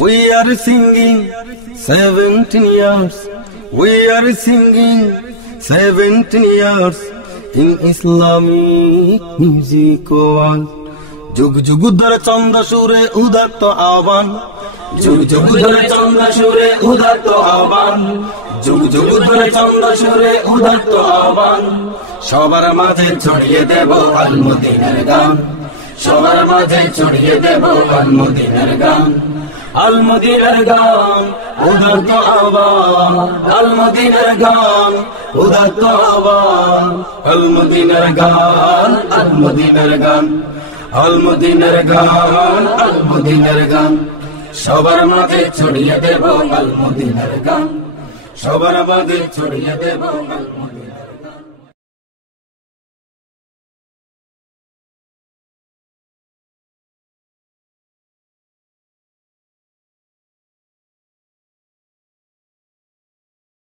We are singing 17 years. We are singing 17 years in Islamic music world. যুগ যুগ ধরে চন্দ্র সুরে উদাত্ত আহ্বান, যুগ যুগ ধরে চন্দ্র সুরে উদাত্ত আহ্বান, যুগ যুগ ধরে চন্দ্র সুরে উদাত্ত আহ্বান। সবার মাঝে ছড়িয়ে দেব আল মদিনার গান, সবার মাঝে ছড়িয়ে দেব আল মদিনার গান। আল মদিনার গান উদাত্ত আহ্বান, আল মদিনার গান উদাত্ত আহ্বান। আল মদিনার গান, আল মদিনার গান, আল মদিনার গান, আল মদিনার গান। সবার মাঝে ছড়িয়ে দেব আল মদিনার গান, সবার মাঝে ছড়িয়ে দেব।